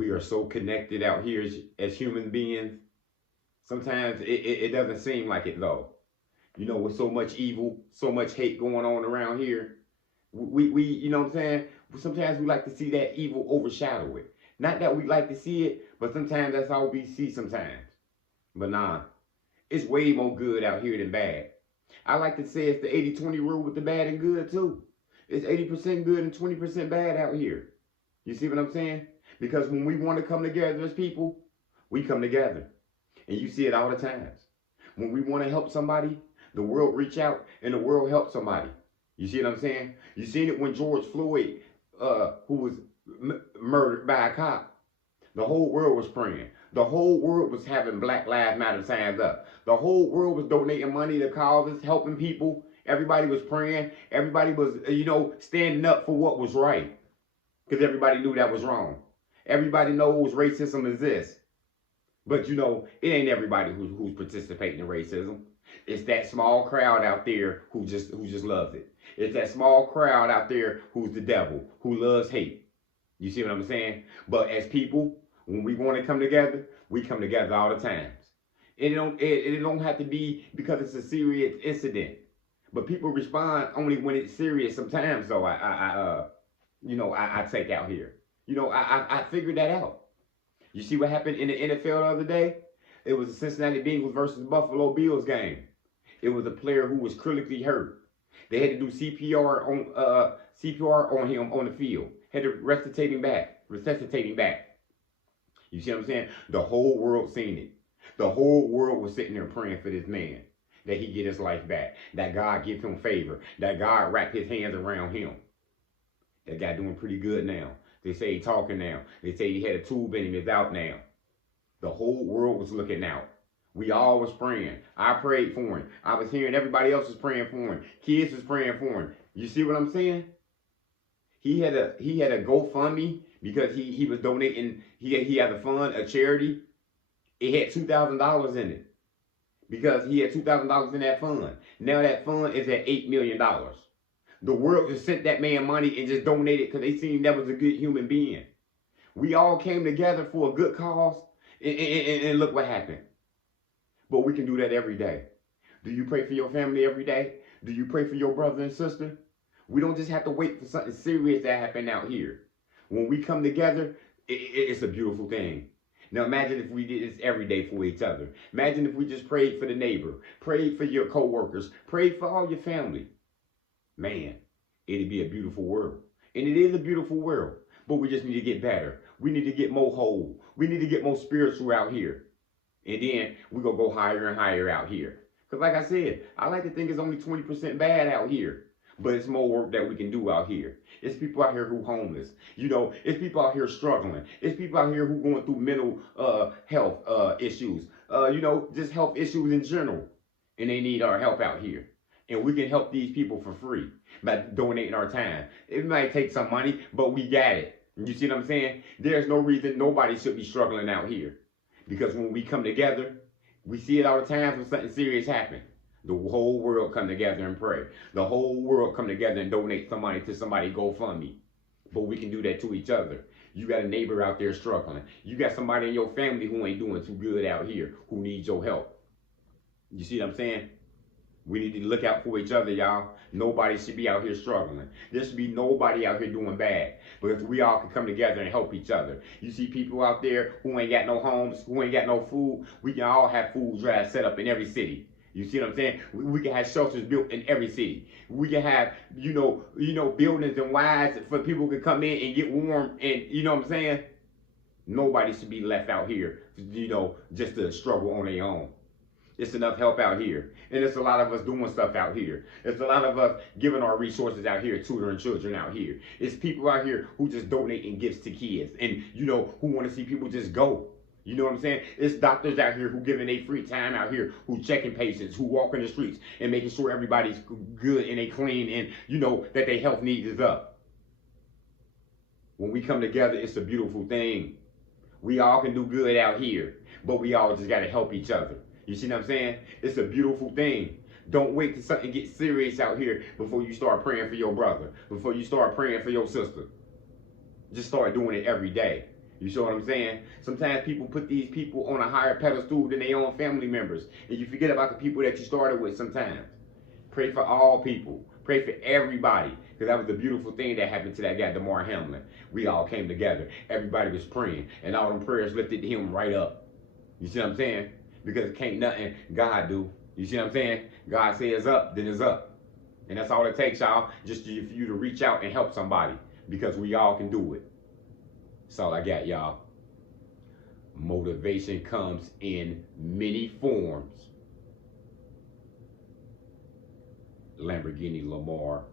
We are so connected out here as human beings. Sometimes it doesn't seem like it though. You know, with so much evil, so much hate going on around here, we you know what I'm saying? Sometimes we like to see that evil overshadow it. Not that we like to see it, but sometimes that's all we see sometimes. But nah, it's way more good out here than bad. I like to say it's the 80-20 rule with the bad and good too. It's 80% good and 20% bad out here. You see what I'm saying? Because when we want to come together as people, we come together. And you see it all the times. When we want to help somebody, the world reach out and the world help somebody. You see what I'm saying? You seen it when George Floyd, who was murdered by a cop. The whole world was praying. The whole world was having Black Lives Matter signs up. The whole world was donating money to causes, helping people. Everybody was praying. Everybody was, standing up for what was right. Because everybody knew that was wrong. Everybody knows racism exists. But it ain't everybody who's participating in racism. It's that small crowd out there who just loves it. It's that small crowd out there who's the devil, who loves hate. You see what I'm saying? But as people, when we want to come together, we come together all the times. It don't have to be because it's a serious incident. But people respond only when it's serious sometimes, though I take out here. I figured that out. You see what happened in the NFL the other day? It was the Cincinnati Bengals versus Buffalo Bills game. It was a player who was critically hurt. They had to do CPR on him on the field. Had to resuscitate him back. You see what I'm saying? The whole world seen it. The whole world was sitting there praying for this man, that he get his life back, that God give him favor, that God wrap his hands around him. That guy doing pretty good now. They say he talking now. They say he had a tube in him. It's out now. The whole world was looking out. We all was praying. I prayed for him. I was hearing everybody else was praying for him. Kids was praying for him. You see what I'm saying? He had a GoFundMe because he was donating. He had a fund, a charity. It had $2,000 in it because he had $2,000 in that fund. Now that fund is at $8 million. The world just sent that man money and just donated because they seen that was a good human being. We all came together for a good cause, and look what happened. But we can do that every day. Do you pray for your family every day? Do you pray for your brother and sister? We don't just have to wait for something serious to happen out here. When we come together, it's a beautiful thing. Now imagine if we did this every day for each other. Imagine if we just prayed for the neighbor, prayed for your co-workers, prayed for all your family. Man, it'd be a beautiful world. And it is a beautiful world. But we just need to get better. We need to get more whole. We need to get more spiritual out here. And then we're going to go higher and higher out here. Because like I said, I like to think it's only 20% bad out here. But it's more work that we can do out here. It's people out here who homeless. It's people out here struggling. It's people out here who going through mental health issues. Just health issues in general. And they need our help out here. And we can help these people for free by donating our time. It might take some money, but we got it. You see what I'm saying? There's no reason nobody should be struggling out here. Because when we come together, we see it all the time when something serious happens. The whole world come together and pray. The whole world come together and donate some money to somebody GoFundMe. But we can do that to each other. You got a neighbor out there struggling. You got somebody in your family who ain't doing too good out here, who needs your help. You see what I'm saying? We need to look out for each other, y'all. Nobody should be out here struggling. There should be nobody out here doing bad. But if we all can come together and help each other. You see people out there who ain't got no homes, who ain't got no food. We can all have food drives set up in every city. You see what I'm saying? We can have shelters built in every city. We can have, buildings and wides for people to come in and get warm. And you know what I'm saying? Nobody should be left out here, just to struggle on their own. It's enough help out here. And it's a lot of us doing stuff out here. It's a lot of us giving our resources out here, tutoring children out here. It's people out here who just donating gifts to kids and, who want to see people just go. You know what I'm saying? It's doctors out here who giving their free time out here, who checking patients, who walking the streets and making sure everybody's good and they clean and, that their health needs is up. When we come together, it's a beautiful thing. We all can do good out here, but we all just got to help each other. You see what I'm saying? It's a beautiful thing. Don't wait till something gets serious out here before you start praying for your brother, before you start praying for your sister. Just start doing it every day. You see what I'm saying? Sometimes people put these people on a higher pedestal than their own family members. And you forget about the people that you started with sometimes. Pray for all people. Pray for everybody. Because that was the beautiful thing that happened to that guy, Damar Hamlin. We all came together. Everybody was praying. And all them prayers lifted him right up. You see what I'm saying? Because it can't nothing God do. You see what I'm saying? God says up, then it's up. And that's all it takes, y'all. Just for you to reach out and help somebody. Because we all can do it. That's all I got, y'all. Motivation comes in many forms. Lamborghini Lamar